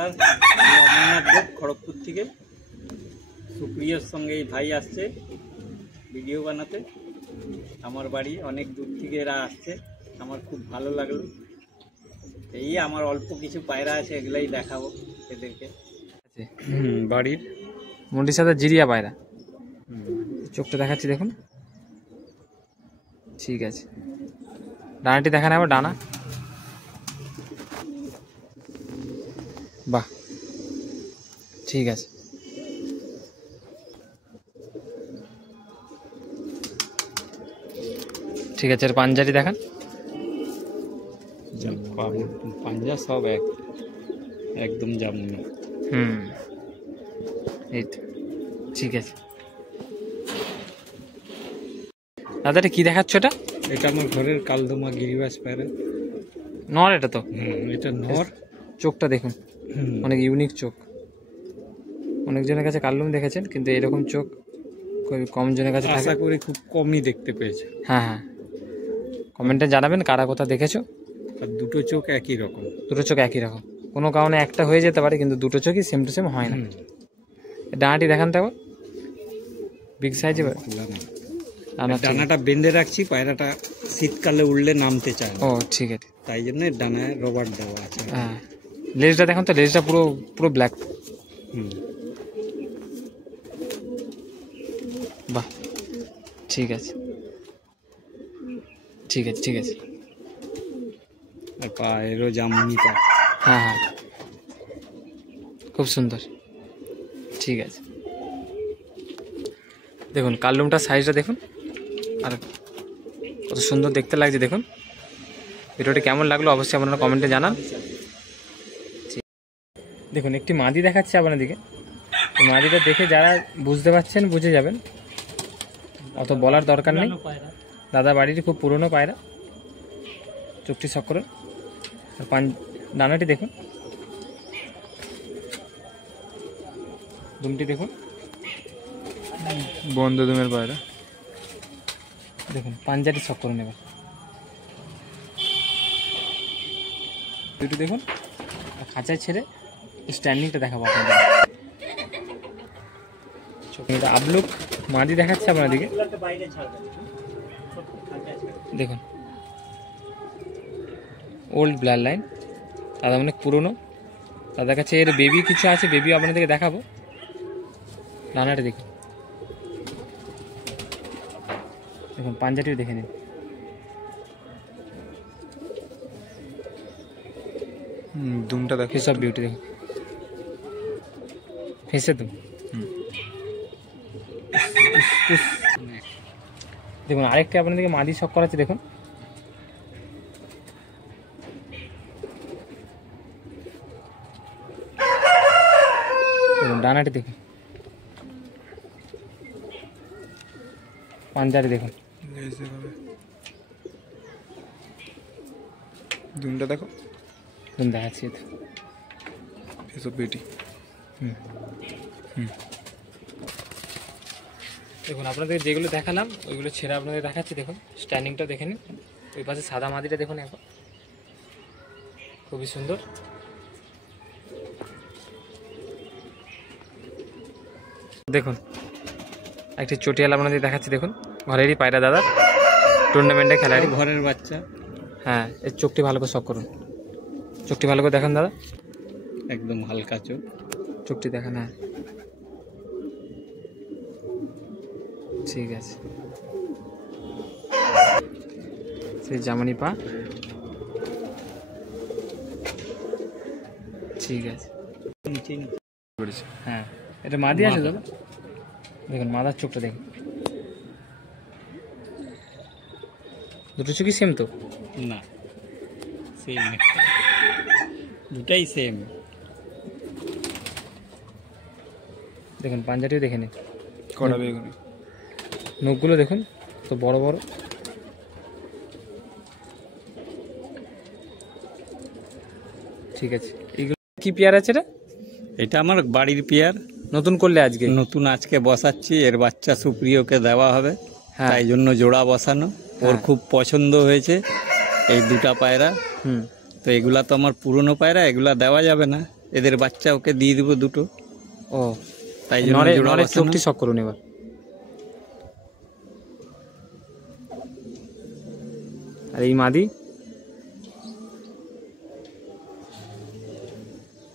আর আমি অমরনাথ দেব খড়গপুর থেকে। সুপ্রিয়র সঙ্গে এই ভাই আসছে ভিডিও বানাতে। আমার বাড়ি অনেক দূর থেকে এরা আসছে, আমার খুব ভালো লাগলো। এই আমার অল্প কিছু পায়রা আছে, এগুলাই দেখাবো এদেরকে। বাড়ির মন্ডির সাথে জিরিয়া পায়রা, চোখটা দেখাচ্ছি দেখুন। ঠিক আছে, ডানাটি দেখা নেব। ডানা বাহ, ঠিক আছে। ঠিক আছে, পাঞ্জাটি দেখান। পাঞ্জা সব একদম জামুনি। এই তো ঠিক আছে। দাদা এটা কি দেখাচ্ছ? এটা আমার ঘরের কালদমা গিরিবাজ পায়রা। নর এটা তো? এটা নর। চোখটা দেখুন, অনেক ইউনিক চোখ। অনেকজনের কাছে কালদম দেখেছেন, কিন্তু এরকম চোখ খুব কম জনের কাছে। আশা করি খুব কমই দেখতে পেয়েছে। হ্যাঁ হ্যাঁ, কমেন্টে জানাবেন কারা কোথা দেখেছো। আর দুটো চোখ একই রকম। দুটো চোখ একই রকম, কোনো কারণে একটা হয়ে যেতে পারে, কিন্তু দুটো চোখই সেম টু সেম হয় না। ডানাটি দেখান তো একবার, বিগ সাইজে। ডানাটা বেঁধে রাখছি, পায়রাটা শীতকালে উড়লে নামতে চায়। ও ঠিক আছে, তাই জন্য ডানায় রবার দেওয়া আছে। হ্যাঁ, লেজটা দেখুন তো, লেজটা পুরো পুরো ব্ল্যাক। বাহ, ঠিক আছে ঠিক আছে ঠিক আছে। পায়েরও জামুনি পা। হ্যাঁ হ্যাঁ, খুব সুন্দর। ঠিক আছে, দেখুন কালদমটার সাইজটা দেখুন, আর কত সুন্দর দেখতে লাগছে দেখুন। ভিডিওটি কেমন লাগলো অবশ্যই আপনারা কমেন্টে জানান। দেখুন একটি মাদি দেখাচ্ছে আপনাদেরকে। এই মাদিটা দেখে যারা বুঝতে পারছেন বুঝে যাবেন, অত বলার দরকার নেই। দাদা বাড়িটি খুব পুরনো পায়রা, চোখটি সকরণ। আর ডানাটি দেখুন, দুমটি দেখুন, বন্ধ দুমের পায়রা দেখুন। পাঞ্জাটি সকরণ। এবার দুটি দেখুন, খাঁচায় ছেড়ে স্ট্যান্ডিংটা দেখাবো আপনাদের। আবলুক মাদি দেখাচ্ছে আপনাদেরকে, দেখুন ওল্ড ব্লাড লাইন। দাদা অনেক পুরনো, দাদার কাছে এর বেবি কিছু আছে, বেবিও আপনাদেরকে দেখাবো। ডানাটা দেখুন, দেখুন পাঞ্জাটিও দেখে নিন। দুমটা দেখো, সব বিউটি দেখুন, ফেসে দুম। দেখুন আরেকটা আপনাদেরকে মাদি শখ করাচ্ছে দেখুন। দেখুন ডানাটি দেখুন, পাঞ্জাটি দেখুন, দুমটা দেখো, দুম দেখাচ্ছি। এসব বিউটি। দেখুন আপনাদের যেগুলো দেখালাম ওইগুলো ছেড়ে আপনাদের দেখাচ্ছি। দেখুন স্ট্যান্ডিংটা দেখে নিন। ওই পাশে সাদা মাদিটা দেখুন একবার, খুবই সুন্দর। দেখুন একটি চটিয়াল আপনাদের দেখাচ্ছি দেখুন, ঘরেরই পায়রা দাদা, টুর্নামেন্টে খেলারই ঘরের বাচ্চা। হ্যাঁ, এর চোখটি ভালো করে শখ করুন, চোখটি ভালো করে দেখান দাদা, একদম হালকা চোখ, চোখটি দেখান। হ্যাঁ ঠিক আছে, সেই জামানি পা। ঠিক আছে, হ্যাঁ এটা মাদি আছে দাদা। দেখুন মাদার চোখটা দেখুন, দুটো চোখই সেম তো? না, সেম, দুটাই সেম। দেখুন পাঞ্জাটিও দেখে নিন, কড়া বেগুনি। নখগুলো দেখুন তো বড় বড়। ঠিক আছে, এইগুলো কি পেয়ার আছে? এটা আমার বাড়ির পেয়ার, নতুন করলে আজকে? নতুন আজকে বসাচ্ছি। এর বাচ্চা সুপ্রিয়কে দেওয়া হবে, তাই জন্য জোড়া বসানো। ওর খুব পছন্দ হয়েছে এই দুটা পায়রা। তো এগুলা তো আমার পুরনো পায়রা, এগুলা দেওয়া যাবে না, এদের বাচ্চা ওকে দিয়ে দিব দুটো, ও তাই জন্য নরে জোড়া নরের বসানো। চোখটি শক করুন এবার। আর এই মাদি,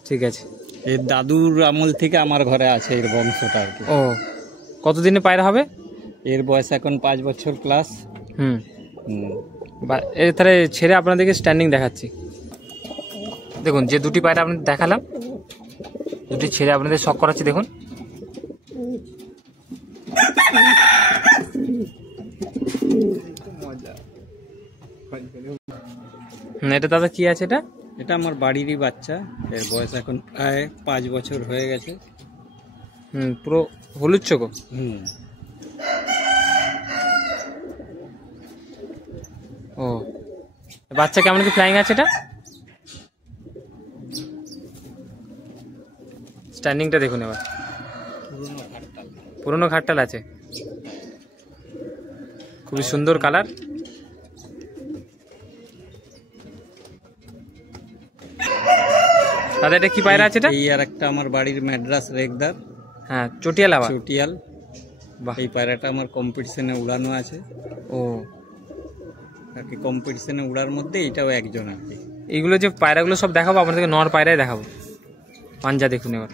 ঠিক আছে। এর দাদুর আমল থেকে আমার ঘরে আছে এর বংশটা আর কি। ও কতদিনে পায়রা হবে? এর বয়স এখন 5 বছর প্লাস। হুম, এর তাহলে ছেড়ে আপনাদেরকে স্ট্যান্ডিং দেখাচ্ছি। দেখুন যে দুটি পায়রা আপনাদের দেখালাম, দুটি ছেড়ে আপনাদের শক করাচ্ছি। দেখুন এটা দাদা কি আছে এটা? এটা আমার বাড়িরই বাচ্চা, এর বয়স এখন প্রায় 5 বছর হয়ে গেছে। পুরো হলুদ চোখো। ও বাচ্চা কেমন কি ফ্লাইং আছে এটা? স্ট্যান্ডিংটা দেখুন এবার, পুরনো ঘাটটাল আছে, খুবই সুন্দর কালার। দাদা এটা কি পায়রা আছে এটা? এই আর একটা আমার বাড়ির ম্যাড্রাস রেগদার। হ্যাঁ চটিয়াল আবার। চটিয়াল। বাহ, এই পায়রাটা আমার কম্পিটিশনে উড়ানো আছে। ও আর কি কম্পিটিশনে উড়ার মধ্যে এটাও একজন আর কি। এইগুলো যে পায়রাগুলো সব দেখাবো আপনাদেরকে নর পায়রাই দেখাবো। পাঞ্জা দেখুন এবার,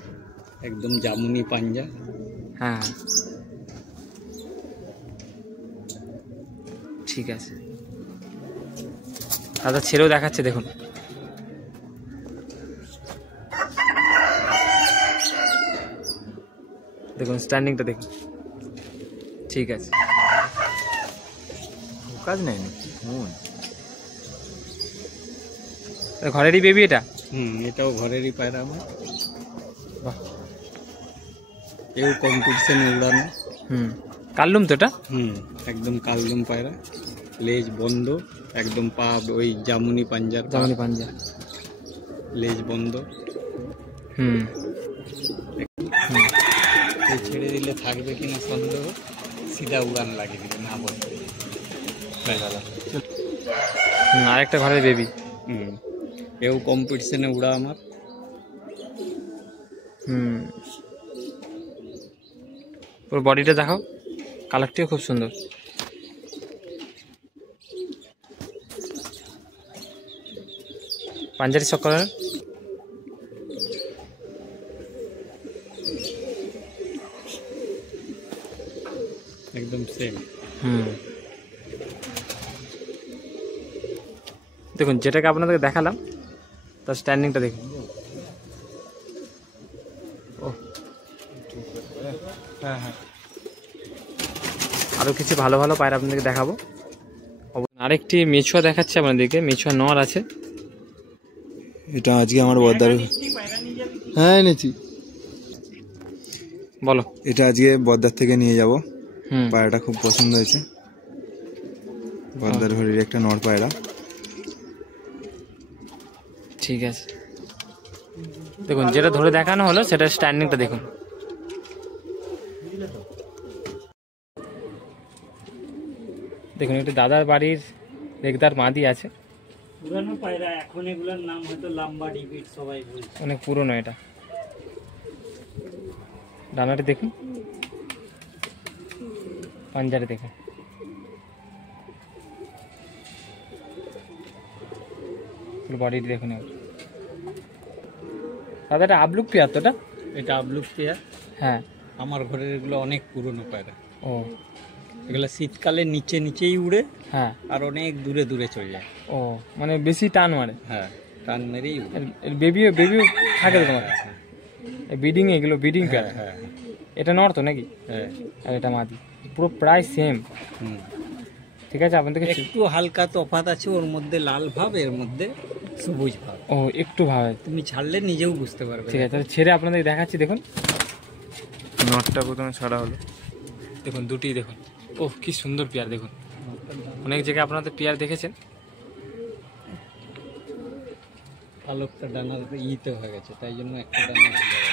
একদম জামুনি পাঞ্জা। হ্যাঁ ঠিক আছে দাদা, ছেড়েও দেখাচ্ছে দেখুন। দেখুন স্ট্যান্ডিংটা দেখুন, ঠিক আছে। কাজ নেই ঘরেরই বেবি এটা? এটাও ঘরেরই পায়রা আমার। বাহ, এও কম্পিটিশনে উড়ানো। কাললুম তো এটা? একদম কালদম পায়রা, লেজ বন্ধ, একদম পা ওই জামুনি পাঞ্জার পা। জামানি পাঞ্জা, লেজ বন্ধ। এই ছেড়ে দিলে থাকবে কিনা সন্দেহ, সিধা উড়ান লাগিয়ে দিবে না বলতে। আরেকটা ঘরের বেবি। এও কম্পিটিশনে উড়া আমার। পুরো বডিটা দেখাও, কালারটিও খুব সুন্দর। পাঞ্জারি শক করার একদম সেম। দেখুন যেটাকে আপনাদেরকে দেখালাম তার স্ট্যান্ডিংটা দেখুন। ও হ্যাঁ হ্যাঁ, আরও কিছু ভালো ভালো পায়রা আপনাদেরকে দেখাবো। আরেকটি মেছুয়া দেখাচ্ছে আপনাদেরকে, মেছুয়া নর আছে। এটা আজকে আমার বদ্দার। হ্যাঁ এনেছি। বলো। এটা আজকে বদ্দার থেকে নিয়ে যাব। হুম, পায়রাটা খুব পছন্দ হয়েছে। বদ্দার ঘরের একটা নর পায়রা। ঠিক আছে। দেখুন যেটা ধরে দেখানো হলো সেটা স্ট্যান্ডিংটা দেখুন। দেখুন একটু দাদার বাড়ির রেগদার মাদি আছে, পুরানো পায়রা, এখন এগুলোর নাম হয়তো লাম্বা ডিবিট সবাই বলছে। অনেক পুরনো এটা। ডানাটি দেখুন, পাঞ্জারে দেখুন, বডিটি দেখুন এবার। দাদা এটা আবলুক পেয়ার তো এটা? এটা আবলুক পেয়ার। হ্যাঁ, আমার ঘরের এগুলো অনেক পুরনো পায়রা। ও এগুলো শীতকালে নিচে নিচেই উড়ে, হ্যাঁ, আর অনেক দূরে দূরে চলে যায়। ও মানে বেশি টান মারে। হ্যাঁ, টান মেরেই উড়ে। বেবিও থাকে তো তোমার ব্রিডিং, এগুলো ব্রিডিং পেয়ার। হ্যাঁ এটা নর তো নাকি? হ্যাঁ। আর এটা মাদি, পুরো প্রায় সেম। ঠিক আছে, আপনাদেরকে একটু হালকা তফাৎ আছে, ওর মধ্যে লাল ভাব, এর মধ্যে সবুজ ভাব। ও একটু ভাবে, তুমি ছাড়লে নিজেও বুঝতে পারবে। ঠিক আছে, তাহলে ছেড়ে আপনাদের দেখাচ্ছি। দেখুন নটটা প্রথমে ছাড়া হলো। দেখুন দুটি দেখুন, ও কি সুন্দর পেয়ার। দেখুন অনেক জায়গায় আপনাদের পেয়ার দেখেছেন। পালকটা ডানার ইতে হয়ে গেছে, তাই জন্য একটা ডানা ভেঙে গেছে।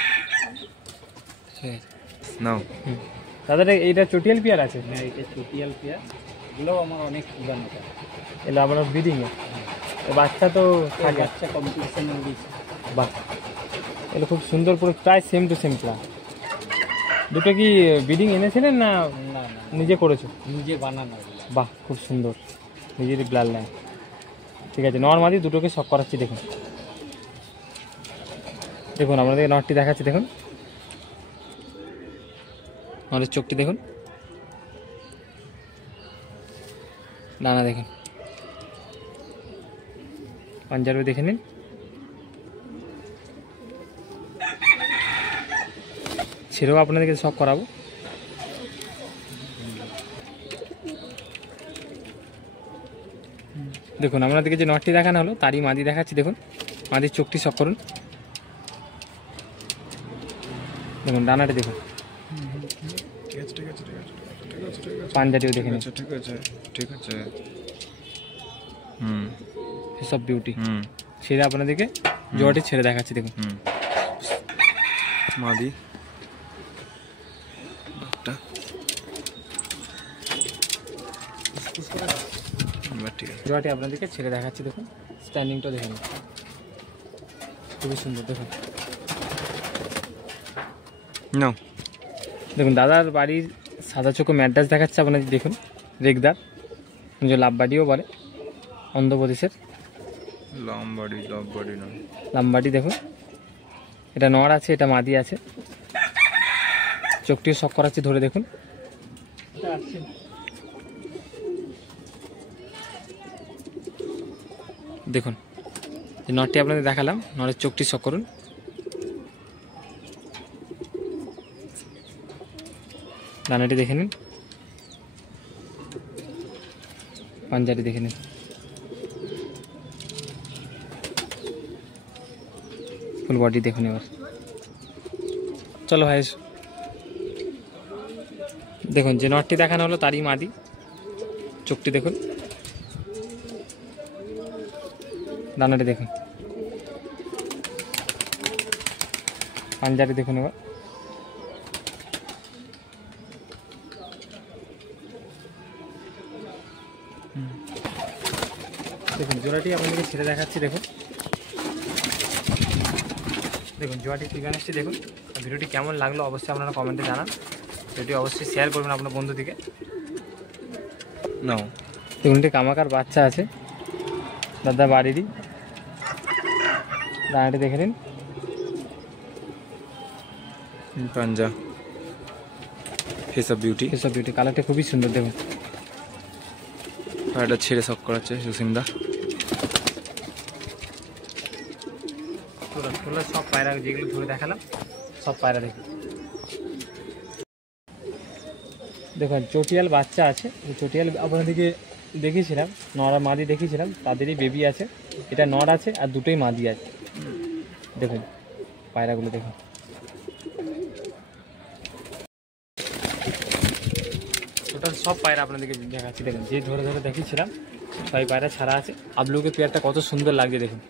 ঠিক আছে নাও। দাদা এইটা চটিয়াল পেয়ার আছে? হ্যাঁ, এটা চটিয়াল পেয়ার। এগুলোও আমার অনেক পুরানো পেয়ার। এগুলো আপনার ব্রিডিং এ বাচ্চা তো থাকে। বাচ্চা কম্পিটিশনে উড়িয়েছে। বাহ, এগুলো খুব সুন্দর, পুরো প্রায় সেম টু সেম ক্লাস। দুটো কি ব্রিডিং এনেছিলেন না না না নিজে করেছো? নিজে বানানো। বাহ, খুব সুন্দর, নিজেরই ব্লাড লাইন। ঠিক আছে, নর মাদি দুটোকে শক করাচ্ছি। দেখুন দেখুন আপনাদের নটটি দেখাচ্ছি। দেখুন নরের চোখটি দেখুন, ডানা দেখুন, পাঞ্জাবি দেখে নিন। ছেড়েও আপনাদেরকে শক করাবো। দেখুন আপনাদেরকে যে নটটি দেখানো হলো তারই মাদি দেখাচ্ছি। দেখুন মাদির চোখটি শক করুন, দেখুন ডানাটি দেখুন, পাঞ্জাটিও দেখে নিন। ঠিক আছে ঠিক আছে। সব বিউটি। ছেড়ে আপনাদেরকে জোড়াটি ছেড়ে দেখাচ্ছি। দেখুন মাদি ঠিক আছে। জোড়াটি আপনাদেরকে ছেড়ে দেখাচ্ছি। দেখুন স্ট্যান্ডিংটা দেখুন, খুবই সুন্দর। দেখুন নাও দেখুন দাদার বাড়ির সাদা চোখো ম্যাড্রাস দেখাচ্ছে আপনাদের। দেখুন রেগদার, যে লাভবাড়িও বলে, অন্ধ্রপ্রদেশের লম্বাড়ি নয়, লাম্বাড়ি। দেখুন এটা নর আছে, এটা মাদি আছে। চোখটিও শক করাচ্ছি, ধরে দেখুন। দেখুন যে নরটি আপনাদের দেখালাম, নরের চোখটি শক করুন। ডানাটি দেখে নিন, পাঞ্জাটি দেখে নিন। ফুল বডি দেখুন। এবার চলো ভাই, দেখুন যে নটটি দেখানো হলো তারই মাদি। চোখটি দেখুন, ডানাটি দেখুন, পাঞ্জাটি দেখুন। এবার দেখুন জোড়াটি আপনাদেরকে ছেড়ে দেখাচ্ছি। দেখুন দেখুন জোড়াটি ঠিকানাটি দেখুন। ভিডিওটি কেমন লাগলো অবশ্যই আপনারা কমেন্টে জানান। ভিডিওটি অবশ্যই শেয়ার করবেন আপনার বন্ধুদিকে। নাও দেখুন এটি কামাকার বাচ্চা আছে দাদা বাড়িরই। ডানাটি দেখে নিন, পাঞ্জা ফেস অফ বিউটি। এসব বিউটি, কালারটা খুবই সুন্দর। দেখুন পায়রাটা ছেড়ে শক করাচ্ছে সুসিমদা। তোলা সব পায়রা যেগুলো ধরে দেখালাম সব পায়রা দেখুন। দেখুন চটিয়াল বাচ্চা আছে, চটিয়াল আপনাদেরকে দেখিয়েছিলাম, নর আর মাদি দেখিয়েছিলাম, তাদেরই বেবি আছে। এটা নর আছে আর দুটোই মাদি আছে। দেখুন পায়রাগুলো দেখুন। টোটাল সব পায়রা আপনাদেরকে দেখাচ্ছি। দেখুন যে ধরে ধরে দেখিয়েছিলাম সবাই পায়রা ছাড়া আছে। আপলোকে পেয়ারটা কত সুন্দর লাগছে দেখুন।